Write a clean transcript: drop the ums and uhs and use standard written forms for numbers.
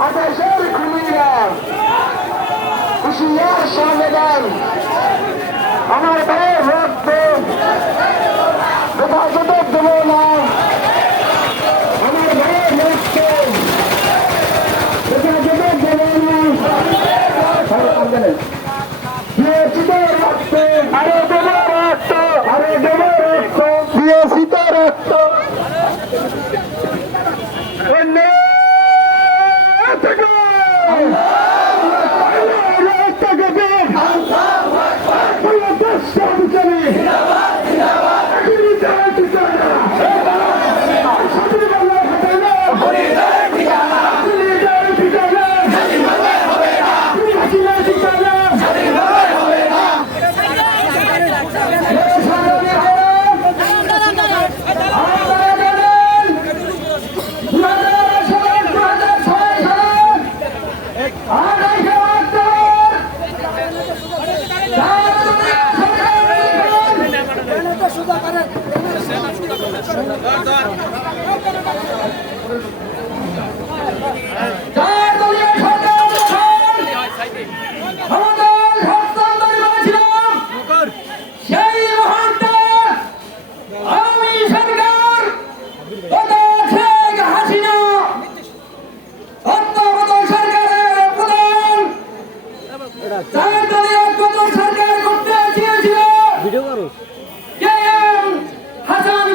আকাশের খুলিয়া হুশিয়ার সাবধান আমার ভাইয়ের রক্ত হেফাজতে দেব না আমার ভাইয়ের রক্ত হেফাজতে দেব না দিয়েছি তো রক্ত আরে দেব রক্ত আরে দেব রক্ত দিয়েছি তো রক্ত ভিডিও করো হাসান